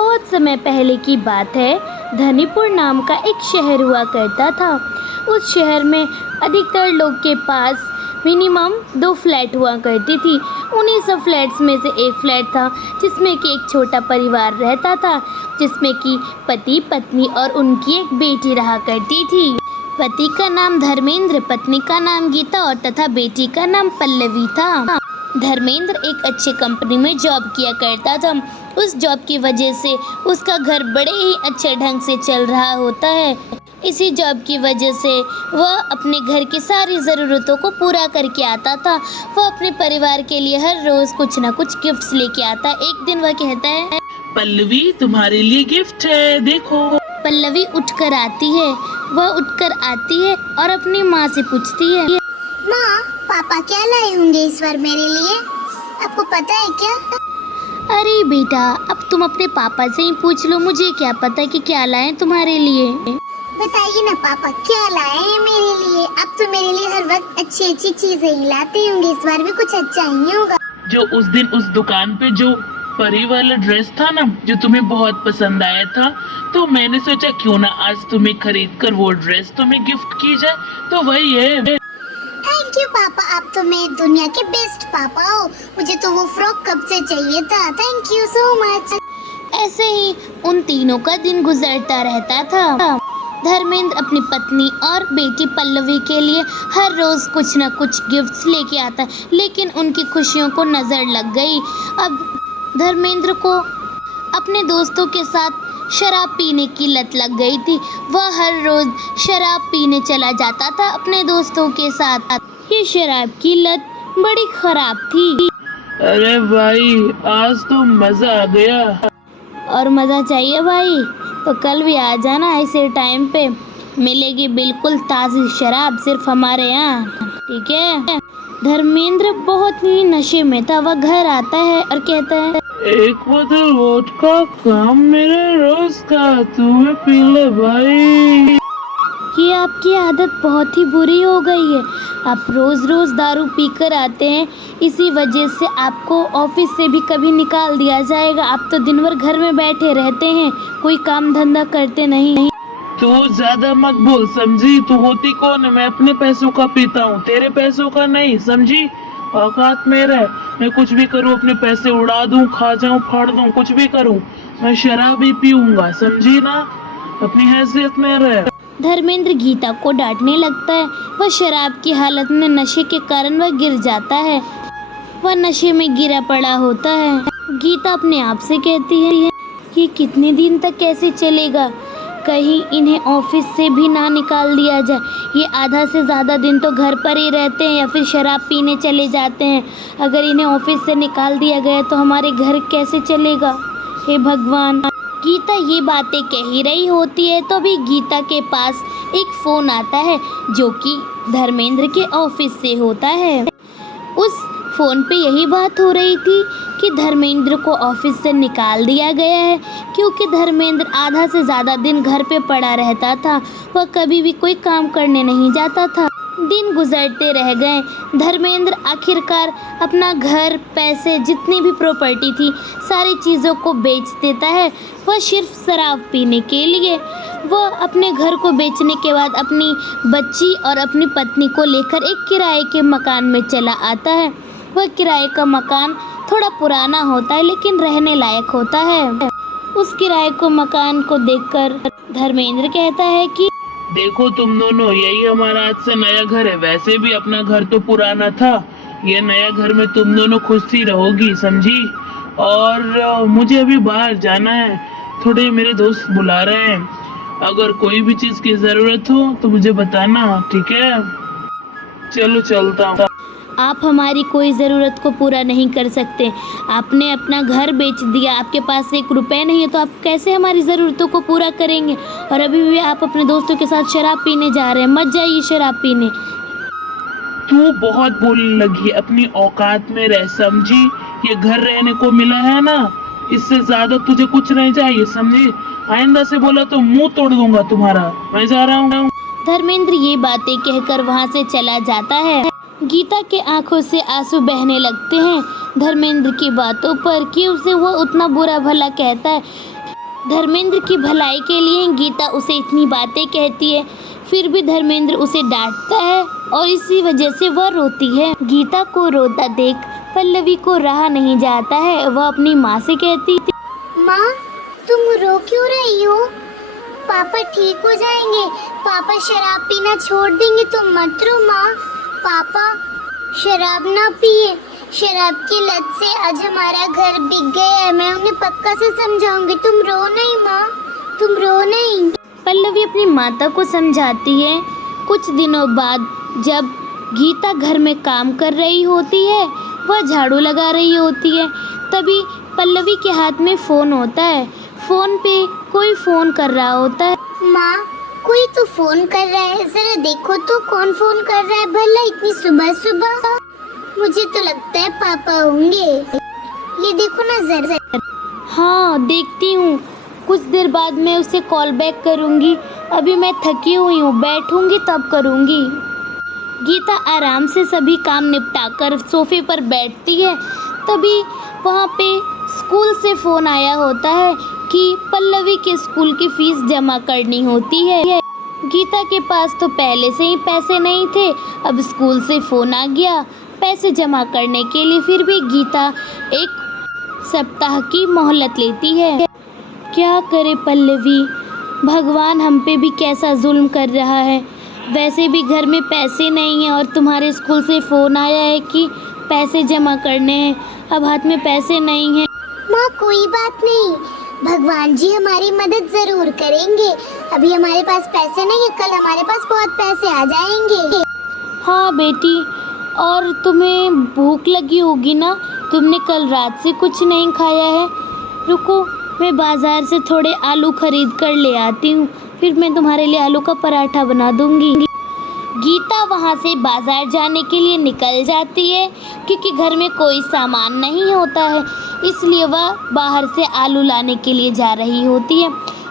बहुत समय पहले की बात है। धनीपुर नाम का एक शहर हुआ करता था। उस शहर में अधिकतर लोग के पास मिनिमम 2 फ्लैट हुआ करती थी। उन्हीं सब फ्लैट्स में से एक फ्लैट था जिसमें कि एक छोटा परिवार रहता था, जिसमें कि पति, पत्नी और उनकी एक बेटी रहा करती थी। पति का नाम धर्मेंद्र, पत्नी का नाम गीता और तथा बेटी का नाम पल्लवी था। धर्मेंद्र एक अच्छी कंपनी में जॉब किया करता था। उस जॉब की वजह से उसका घर बड़े ही अच्छे ढंग से चल रहा होता है। इसी जॉब की वजह से वह अपने घर की सारी ज़रूरतों को पूरा करके आता था। वह अपने परिवार के लिए हर रोज़ कुछ न कुछ गिफ्ट्स लेके आता। एक दिन वह कहता है, पल्लवी तुम्हारे लिए गिफ्ट है, देखो। पल्लवी उठकर आती है। वह उठकर आती है और अपनी माँ से पूछती है, माँ, पापा क्या लाए होंगे इस बार मेरे लिए? आपको पता है क्या? अरे बेटा, अब तुम अपने पापा से ही पूछ लो, मुझे क्या पता कि क्या लाए तुम्हारे लिए। बताइए ना पापा, क्या लाए हैं मेरे लिए? आप तो मेरे लिए हर वक्त अच्छी अच्छी चीजें ही लाते होंगे, इस बार भी कुछ अच्छा ही होगा। जो उस दिन उस दुकान पे जो परी वाला ड्रेस था ना, जो तुम्हें बहुत पसंद आया था, तो मैंने सोचा क्यों ना आज तुम्हें खरीद कर वो ड्रेस तुम्हें गिफ्ट की जाए, तो वही है। थैंक यू पापा, आप तो मेरे दुनिया के बेस्ट पापा हो। मुझे तो वो फ्रॉक कब से चाहिए था। Thank you so much. ऐसे ही उन तीनों का दिन गुजरता रहता था। धर्मेंद्र अपनी पत्नी और बेटी पल्लवी के लिए हर रोज कुछ न कुछ गिफ्ट्स लेके आता, लेकिन उनकी खुशियों को नजर लग गई। अब धर्मेंद्र को अपने दोस्तों के साथ शराब पीने की लत लग गई थी। वह हर रोज शराब पीने चला जाता था अपने दोस्तों के साथ। ये शराब की लत बड़ी खराब थी। अरे भाई, आज तो मजा आ गया। और मजा चाहिए भाई तो कल भी आ जाना, ऐसे टाइम पे मिलेगी बिल्कुल ताज़ी शराब सिर्फ हमारे यहाँ, ठीक है? धर्मेंद्र बहुत ही नशे में था। वह घर आता है और कहता है, एक बोतल वोडका काम मेरे रोज का, तुम्हें पी ले भाई। ये आपकी आदत बहुत ही बुरी हो गई है। आप रोज़ रोज़ दारू पीकर आते हैं, इसी वजह से आपको ऑफिस से भी कभी निकाल दिया जाएगा। आप तो दिन भर घर में बैठे रहते हैं, कोई काम धंधा करते नहीं। तू ज्यादा मत बोल, समझी? तू होती कौन है? मैं अपने पैसों का पीता हूँ, तेरे पैसों का नहीं, समझी? औकात मेरा है, मैं कुछ भी करूँ, अपने पैसे उड़ा दूँ, खा जाऊँ, फाड़ दूँ, कुछ भी करूँ, मैं शराब ही पीऊंगा, समझी ना? अपनी हैसियत मेरा है। धर्मेंद्र गीता को डांटने लगता है। वह शराब की हालत में नशे के कारण वह गिर जाता है। वह नशे में गिरा पड़ा होता है। गीता अपने आप से कहती है, ये कितने दिन तक कैसे चलेगा? कहीं इन्हें ऑफिस से भी ना निकाल दिया जाए। ये आधा से ज़्यादा दिन तो घर पर ही रहते हैं या फिर शराब पीने चले जाते हैं। अगर इन्हें ऑफिस से निकाल दिया गया तो हमारे घर कैसे चलेगा? हे भगवान। गीता ये बातें कह ही रही होती है तो अभी गीता के पास एक फ़ोन आता है जो कि धर्मेंद्र के ऑफिस से होता है। उस फ़ोन पे यही बात हो रही थी कि धर्मेंद्र को ऑफिस से निकाल दिया गया है क्योंकि धर्मेंद्र आधा से ज़्यादा दिन घर पे पड़ा रहता था। वह कभी भी कोई काम करने नहीं जाता था। दिन गुजरते रह गए। धर्मेंद्र आखिरकार अपना घर, पैसे, जितनी भी प्रॉपर्टी थी, सारी चीज़ों को बेच देता है। वह सिर्फ शराब पीने के लिए। वह अपने घर को बेचने के बाद अपनी बच्ची और अपनी पत्नी को लेकर एक किराए के मकान में चला आता है। वह किराए का मकान थोड़ा पुराना होता है लेकिन रहने लायक होता है। उस किराए को मकान को देखकर धर्मेंद्र कहता है कि देखो तुम दोनों, यही हमारा आज से नया घर है। वैसे भी अपना घर तो पुराना था, ये नया घर में तुम दोनों खुश ही रहोगी, समझी? और मुझे अभी बाहर जाना है, थोड़े मेरे दोस्त बुला रहे हैं। अगर कोई भी चीज की जरूरत हो तो मुझे बताना, ठीक है? चलो चलता हूँ। आप हमारी कोई ज़रूरत को पूरा नहीं कर सकते। आपने अपना घर बेच दिया, आपके पास 1 रुपया नहीं है तो आप कैसे हमारी ज़रूरतों को पूरा करेंगे? और अभी भी आप अपने दोस्तों के साथ शराब पीने जा रहे हैं। मत जाइए शराब पीने। तू बहुत बोलने लगी, अपनी औकात में रह, समझी? ये घर रहने को मिला है ना, इससे ज्यादा तुझे कुछ नहीं चाहिए, समझी? आइंदा से बोला तो मुंह तोड़ दूंगा तुम्हारा। मैं जा रहा हूँ। धर्मेंद्र ये बातें कहकर वहाँ से चला जाता है। गीता के आंखों से आंसू बहने लगते हैं धर्मेंद्र की बातों पर कि उसे वो उतना बुरा भला कहता है। धर्मेंद्र की भलाई के लिए गीता उसे इतनी बातें कहती है, फिर भी धर्मेंद्र उसे डांटता है और इसी वजह से वह रोती है। गीता को रोता देख पल्लवी को रहा नहीं जाता है। वह अपनी माँ से कहती थी, माँ तुम रो क्यों रही हो? पापा ठीक हो जाएंगे, पापा शराब पीना छोड़ देंगे, तुम मत रो माँ। पापा शराब ना पिए, शराब की लत से आज हमारा घर बिक गया है, मैं उन्हें पक्का से समझाऊंगी, तुम रो नहीं माँ, तुम रो नहीं। पल्लवी अपनी माता को समझाती है। कुछ दिनों बाद जब गीता घर में काम कर रही होती है, वह झाड़ू लगा रही होती है, तभी पल्लवी के हाथ में फ़ोन होता है। फ़ोन पे कोई फ़ोन कर रहा होता है। माँ कोई तो फोन कर रहा है, जरा देखो तो कौन फोन कर रहा है भला इतनी सुबह सुबह। मुझे तो लगता है पापा होंगे, ये देखो ना जरा। हाँ देखती हूँ, कुछ देर बाद मैं उसे कॉल बैक करूँगी। अभी मैं थकी हुई हूँ, बैठूँगी तब करूँगी। गीता आराम से सभी काम निपटाकर सोफे पर बैठती है, तभी वहाँ पे स्कूल से फ़ोन आया होता है कि पल्लवी के स्कूल की फ़ीस जमा करनी होती है। गीता के पास तो पहले से ही पैसे नहीं थे, अब स्कूल से फ़ोन आ गया पैसे जमा करने के लिए। फिर भी गीता एक सप्ताह की मोहलत लेती है। क्या करे पल्लवी, भगवान हम पे भी कैसा जुल्म कर रहा है। वैसे भी घर में पैसे नहीं हैं और तुम्हारे स्कूल से फ़ोन आया है कि पैसे जमा करने हैं, अब हाथ में पैसे नहीं हैं। माँ कोई बात नहीं, भगवान जी हमारी मदद ज़रूर करेंगे। अभी हमारे पास पैसे नहीं है, कल हमारे पास बहुत पैसे आ जाएंगे। हाँ बेटी, और तुम्हें भूख लगी होगी ना, तुमने कल रात से कुछ नहीं खाया है। रुको मैं बाज़ार से थोड़े आलू खरीद कर ले आती हूँ, फिर मैं तुम्हारे लिए आलू का पराठा बना दूँगी। गीता वहाँ से बाज़ार जाने के लिए निकल जाती है, क्योंकि घर में कोई सामान नहीं होता है, इसलिए वह बाहर से आलू लाने के लिए जा रही होती है।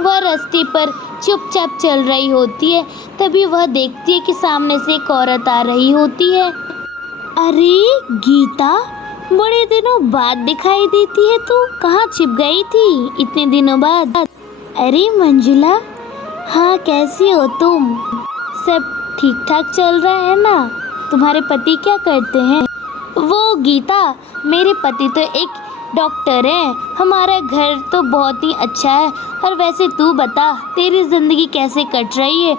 वह रास्ते पर चुपचाप चल रही होती है, तभी वह देखती है कि सामने से एक औरत आ रही होती है। अरे गीता, बड़े दिनों बाद दिखाई देती है तू, कहाँ छिप गई थी इतने दिनों बाद? अरे मंजुला, हाँ कैसी हो तुम? सब ठीक ठाक चल रहा है ना? तुम्हारे पति क्या करते हैं? वो गीता, मेरे पति तो एक डॉक्टर है। हमारा घर तो बहुत ही अच्छा है। और वैसे तू बता, तेरी ज़िंदगी कैसे कट रही है?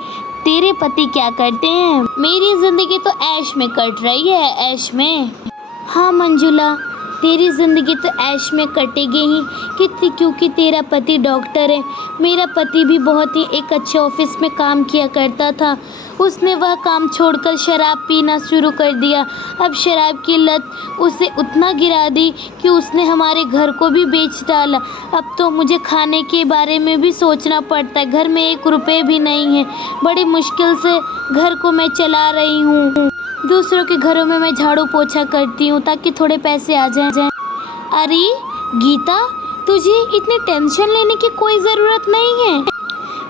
तेरे पति क्या करते हैं? मेरी ज़िंदगी तो ऐश में कट रही है, ऐश में। हाँ मंजुला, तेरी ज़िंदगी तो ऐश में कटेगी ही, क्योंकि तेरा पति डॉक्टर है। मेरा पति भी बहुत ही एक अच्छे ऑफिस में काम किया करता था, उसने वह काम छोड़कर शराब पीना शुरू कर दिया। अब शराब की लत उसे उतना गिरा दी कि उसने हमारे घर को भी बेच डाला। अब तो मुझे खाने के बारे में भी सोचना पड़ता है, घर में 1 रुपये भी नहीं है। बड़ी मुश्किल से घर को मैं चला रही हूँ। दूसरों के घरों में मैं झाड़ू पोछा करती हूँ ताकि थोड़े पैसे आ जाएं। अरे गीता, तुझे इतनी टेंशन लेने की कोई ज़रूरत नहीं है।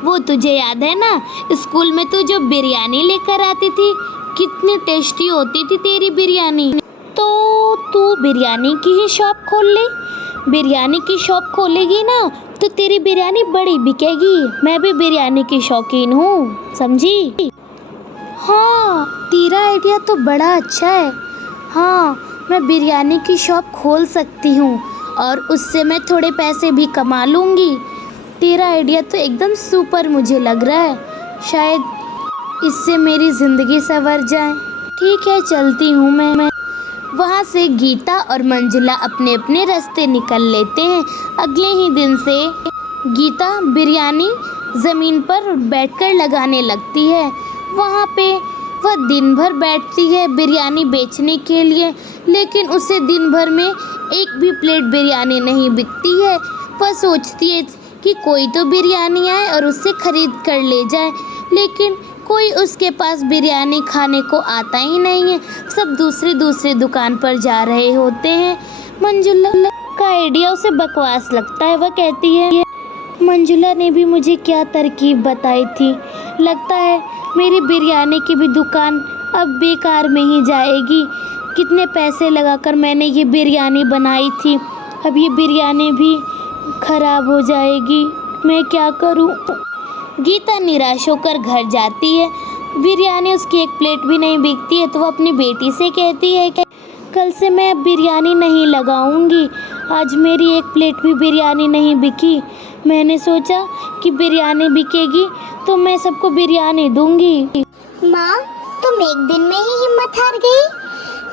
वो तुझे याद है ना, स्कूल में तू जो बिरयानी लेकर आती थी, कितनी टेस्टी होती थी तेरी बिरयानी। तो तू बिरयानी की ही शॉप खोल ले। बिरयानी की शॉप खोलेगी ना तो तेरी बिरयानी बड़ी बिकेगी। मैं भी बिरयानी की शौकीन हूँ, समझी? हाँ, तेरा आइडिया तो बड़ा अच्छा है। हाँ, मैं बिरयानी की शॉप खोल सकती हूँ और उससे मैं थोड़े पैसे भी कमा लूँगी। तेरा आइडिया तो एकदम सुपर मुझे लग रहा है, शायद इससे मेरी ज़िंदगी संवर जाए। ठीक है, चलती हूँ मैं। वहाँ से गीता और मंजुला अपने अपने रास्ते निकल लेते हैं। अगले ही दिन से गीता बिरयानी ज़मीन पर बैठकर लगाने लगती है। वहाँ पे वह दिन भर बैठती है बिरयानी बेचने के लिए, लेकिन उसे दिन भर में एक भी प्लेट बिरयानी नहीं बिकती है। वह सोचती है कि कोई तो बिरयानी आए और उससे ख़रीद कर ले जाए, लेकिन कोई उसके पास बिरयानी खाने को आता ही नहीं है। सब दूसरी दुकान पर जा रहे होते हैं। मंजुला का आइडिया उसे बकवास लगता है। वह कहती है, मंजुला ने भी मुझे क्या तरकीब बताई थी, लगता है मेरी बिरयानी की भी दुकान अब बेकार में ही जाएगी। कितने पैसे लगाकर मैंने ये बिरयानी बनाई थी, अब ये बिरयानी भी ख़राब हो जाएगी। मैं क्या करूं? गीता निराश होकर घर जाती है। बिरयानी उसकी एक प्लेट भी नहीं बिकती है तो वो अपनी बेटी से कहती है कि कल से मैं अब बिरयानी नहीं लगाऊंगी। आज मेरी एक प्लेट भी बिरयानी नहीं बिकी। मैंने सोचा कि बिरयानी बिकेगी तो मैं सबको बिरयानी दूंगी। माँ, तुम एक दिन में ही हिम्मत हार गई।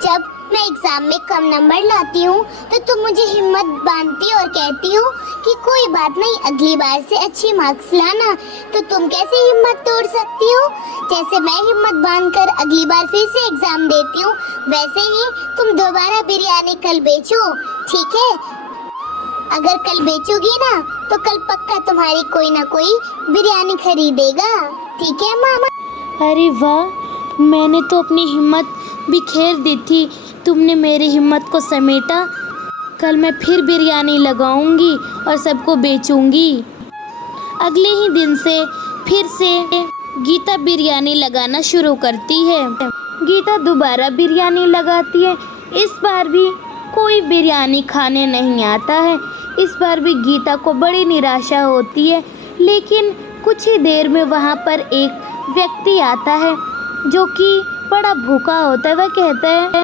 जब मैं एग्जाम में कम नंबर लाती हूँ तो तुम मुझे हिम्मत बांधती और कहती हो कि कोई बात नहीं, अगली बार से अच्छे मार्क्स लाना। तो तुम कैसे हिम्मत तोड़ सकती हो? जैसे मैं हिम्मत बांधकर अगली बार फिर से एग्जाम देती हूँ, वैसे ही तुम दोबारा बिरयानी कल बेचो, ठीक है? अगर कल बेचोगी ना तो कल पक्का तुम्हारी कोई ना कोई बिरयानी खरीदेगा, ठीक है मामा? अरे वाह, मैंने तो अपनी हिम्मत बिखेर दी थी, तुमने मेरी हिम्मत को समेटा। कल मैं फिर बिरयानी लगाऊंगी और सबको बेचूंगी। अगले ही दिन से फिर से गीता बिरयानी लगाना शुरू करती है। गीता दोबारा बिरयानी लगाती है। इस बार भी कोई बिरयानी खाने नहीं आता है। इस बार भी गीता को बड़ी निराशा होती है। लेकिन कुछ ही देर में वहाँ पर एक व्यक्ति आता है जो कि बड़ा भूखा होता है। वह कहता है,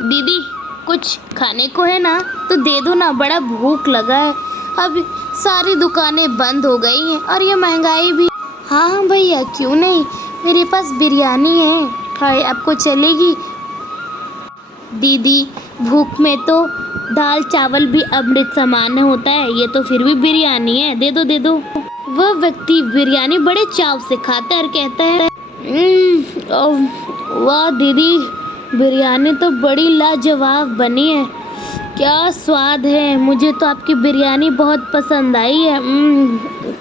दीदी कुछ खाने को है ना तो दे दो ना, बड़ा भूख लगा है। अब सारी दुकानें बंद हो गई हैं और ये महंगाई भी। हाँ हाँ भैया, क्यों नहीं, मेरे पास बिरयानी है, हाय आपको चलेगी? दीदी भूख में तो दाल चावल भी अमृत समान होता है, ये तो फिर भी बिरयानी है, दे दो दे दो। वह व्यक्ति बिरयानी बड़े चाव से खाता है और कहता है, वाह दीदी, बिरयानी तो बड़ी लाजवाब बनी है, क्या स्वाद है, मुझे तो आपकी बिरयानी बहुत पसंद आई है।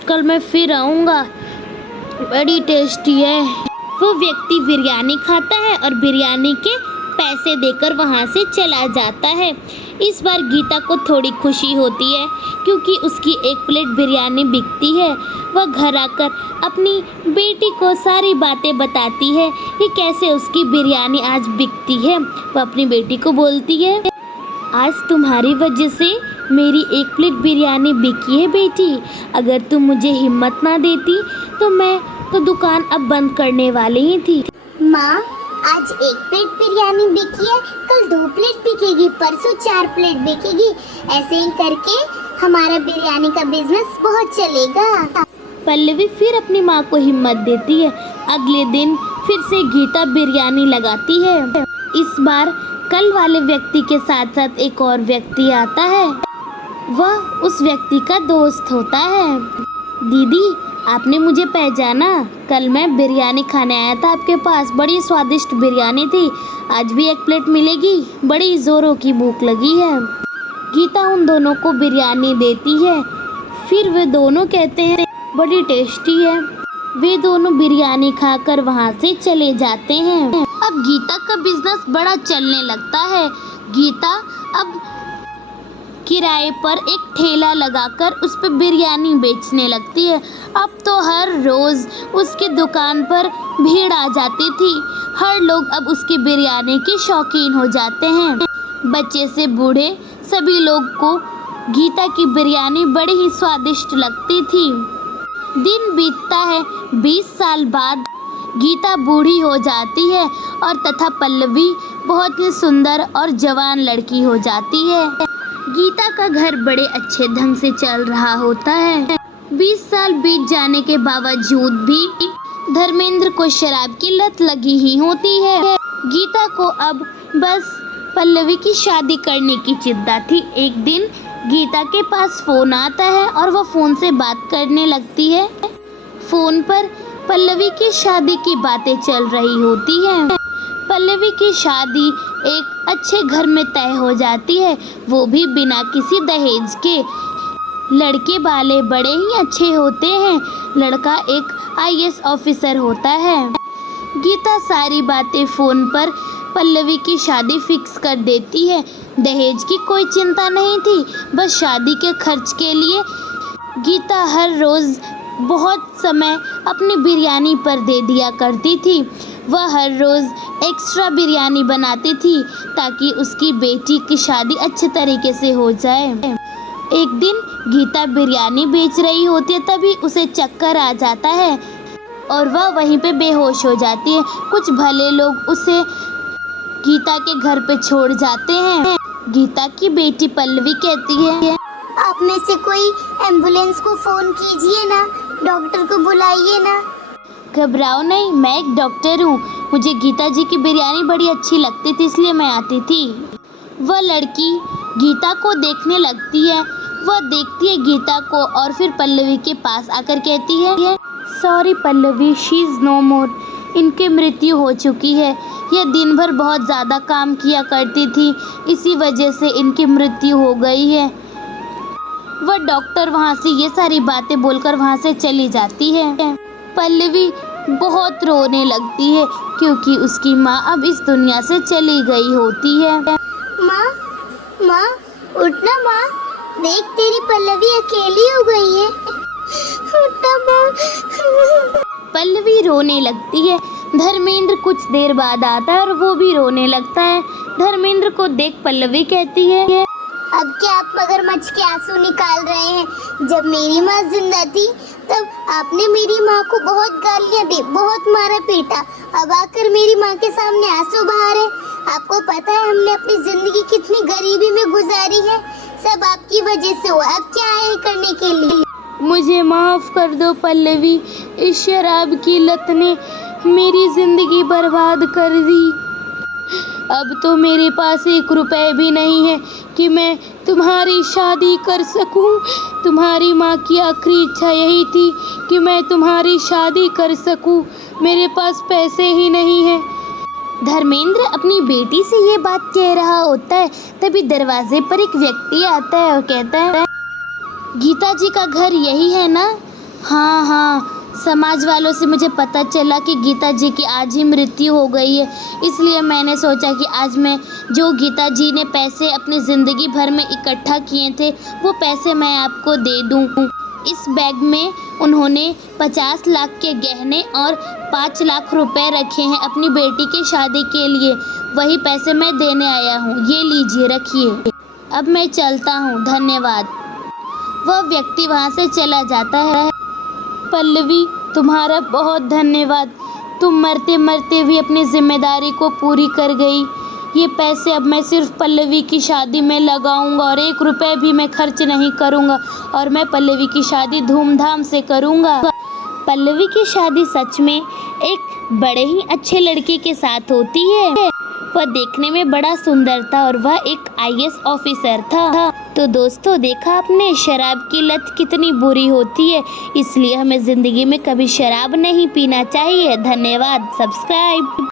कल मैं फिर आऊँगा, बड़ी टेस्टी है। वो व्यक्ति बिरयानी खाता है और बिरयानी के पैसे देकर वहाँ से चला जाता है। इस बार गीता को थोड़ी खुशी होती है क्योंकि उसकी एक प्लेट बिरयानी बिकती है। वह घर आकर अपनी बेटी को सारी बातें बताती है कि कैसे उसकी बिरयानी आज बिकती है। वह अपनी बेटी को बोलती है, आज तुम्हारी वजह से मेरी एक प्लेट बिरयानी बिकी है बेटी। अगर तुम मुझे हिम्मत ना देती तो मैं तो दुकान अब बंद करने वाली ही थी। माँ, आज एक प्लेट बिरयानी बिकी है, कल 2 प्लेट बिकेगी, परसों 4 प्लेट बिकेगी। ऐसे ही करके हमारा बिरयानी का बिजनेस बहुत चलेगा। पल्लवी फिर अपनी माँ को हिम्मत देती है। अगले दिन फिर से गीता बिरयानी लगाती है। इस बार कल वाले व्यक्ति के साथ साथ एक और व्यक्ति आता है। वह उस व्यक्ति का दोस्त होता है। दीदी आपने मुझे पहचाना, कल मैं बिरयानी खाने आया था आपके पास, बड़ी स्वादिष्ट बिरयानी थी, आज भी एक प्लेट मिलेगी, बड़ी ज़ोरों की भूख लगी है। गीता उन दोनों को बिरयानी देती है। फिर वे दोनों कहते हैं बड़ी टेस्टी है। वे दोनों बिरयानी खाकर वहाँ से चले जाते हैं। अब गीता का बिजनेस बड़ा चलने लगता है। गीता अब किराए पर एक ठेला लगाकर उस पर बिरयानी बेचने लगती है। अब तो हर रोज़ उसकी दुकान पर भीड़ आ जाती थी। हर लोग अब उसकी बिरयानी के शौकीन हो जाते हैं। बच्चे से बूढ़े सभी लोग को गीता की बिरयानी बड़ी ही स्वादिष्ट लगती थी। दिन बीतता है। 20 साल बाद गीता बूढ़ी हो जाती है और तथा पल्लवी बहुत ही सुंदर और जवान लड़की हो जाती है। गीता का घर बड़े अच्छे ढंग से चल रहा होता है। 20 साल बीत जाने के बावजूद भी धर्मेंद्र को शराब की लत लगी ही होती है। गीता को अब बस पल्लवी की शादी करने की चिंता थी। एक दिन गीता के पास फ़ोन आता है और वह फ़ोन से बात करने लगती है। फ़ोन पर पल्लवी की शादी की बातें चल रही होती हैं। पल्लवी की शादी एक अच्छे घर में तय हो जाती है, वो भी बिना किसी दहेज के। लड़के वाले बड़े ही अच्छे होते हैं। लड़का एक IAS ऑफिसर होता है। गीता सारी बातें फ़ोन पर पल्लवी की शादी फिक्स कर देती है। दहेज की कोई चिंता नहीं थी, बस शादी के खर्च के लिए गीता हर रोज़ बहुत समय अपनी बिरयानी पर दे दिया करती थी। वह हर रोज़ एक्स्ट्रा बिरयानी बनाती थी ताकि उसकी बेटी की शादी अच्छे तरीके से हो जाए। एक दिन गीता बिरयानी बेच रही होती है, तभी उसे चक्कर आ जाता है और वह वहीं पे बेहोश हो जाती है। कुछ भले लोग उसे गीता के घर पे छोड़ जाते हैं। गीता की बेटी पल्लवी कहती है, आप में से कोई एम्बुलेंस को फोन कीजिए ना, डॉक्टर को बुलाइए ना। घबराओ नहीं, मैं एक डॉक्टर हूँ। मुझे गीता जी की बिरयानी बड़ी अच्छी लगती थी, इसलिए मैं आती थी। वह लड़की गीता को देखने लगती है। वह देखती है गीता को और फिर पल्लवी के पास आकर कहती है, sorry Pallavi, she is no more. इनकी मृत्यु हो चुकी है। यह दिन भर बहुत ज़्यादा काम किया करती थी, इसी वजह से इनकी मृत्यु हो गई है। वह डॉक्टर वहाँ से ये सारी बातें बोलकर वहाँ से चली जाती है। पल्लवी बहुत रोने लगती है क्योंकि उसकी माँ अब इस दुनिया से चली गई होती है। माँ, माँ, उठना माँ, देख तेरी पल्लवी अकेली हो गई है। उठना माँ। पल्लवी रोने लगती है। धर्मेंद्र कुछ देर बाद आता है और वो भी रोने लगता है। धर्मेंद्र को देख पल्लवी कहती है, अब क्या आप मगरमच्छ के आंसू निकाल रहे हैं? जब मेरी माँ जिंदा थी तब आपने मेरी माँ को बहुत गालियाँ दी, बहुत मारा पीटा। अब आकर मेरी माँ के सामने आंसू बहा रहे। आपको पता है हमने अपनी जिंदगी कितनी गरीबी में गुजारी है? सब आपकी वजह से हुआ। अब क्या है करने के लिए? मुझे माफ़ कर दो पल्लवी, इस शराब की लत ने मेरी ज़िंदगी बर्बाद कर दी। अब तो मेरे पास 1 रुपए भी नहीं है कि मैं तुम्हारी शादी कर सकूं। तुम्हारी माँ की आखिरी इच्छा यही थी कि मैं तुम्हारी शादी कर सकूं। मेरे पास पैसे ही नहीं हैं। धर्मेंद्र अपनी बेटी से ये बात कह रहा होता है, तभी दरवाजे पर एक व्यक्ति आता है और कहता है, गीता जी का घर यही है ना? हाँ हाँ, समाज वालों से मुझे पता चला कि गीता जी की आज ही मृत्यु हो गई है, इसलिए मैंने सोचा कि आज मैं जो गीता जी ने पैसे अपनी ज़िंदगी भर में इकट्ठा किए थे वो पैसे मैं आपको दे दूं। इस बैग में उन्होंने 50 लाख के गहने और 5 लाख रुपए रखे हैं अपनी बेटी की शादी के लिए। वही पैसे मैं देने आया हूँ, ये लीजिए, रखिए। अब मैं चलता हूँ, धन्यवाद। वह व्यक्ति वहाँ से चला जाता है। पल्लवी, तुम्हारा बहुत धन्यवाद। तुम मरते मरते भी अपनी जिम्मेदारी को पूरी कर गई। ये पैसे अब मैं सिर्फ पल्लवी की शादी में लगाऊंगा और 1 रुपए भी मैं खर्च नहीं करूंगा और मैं पल्लवी की शादी धूमधाम से करूंगा। पल्लवी की शादी सच में एक बड़े ही अच्छे लड़के के साथ होती है। वह देखने में बड़ा सुंदर था और वह एक IAS ऑफिसर था। तो दोस्तों, देखा आपने शराब की लत कितनी बुरी होती है, इसलिए हमें ज़िंदगी में कभी शराब नहीं पीना चाहिए। धन्यवाद। सब्सक्राइब।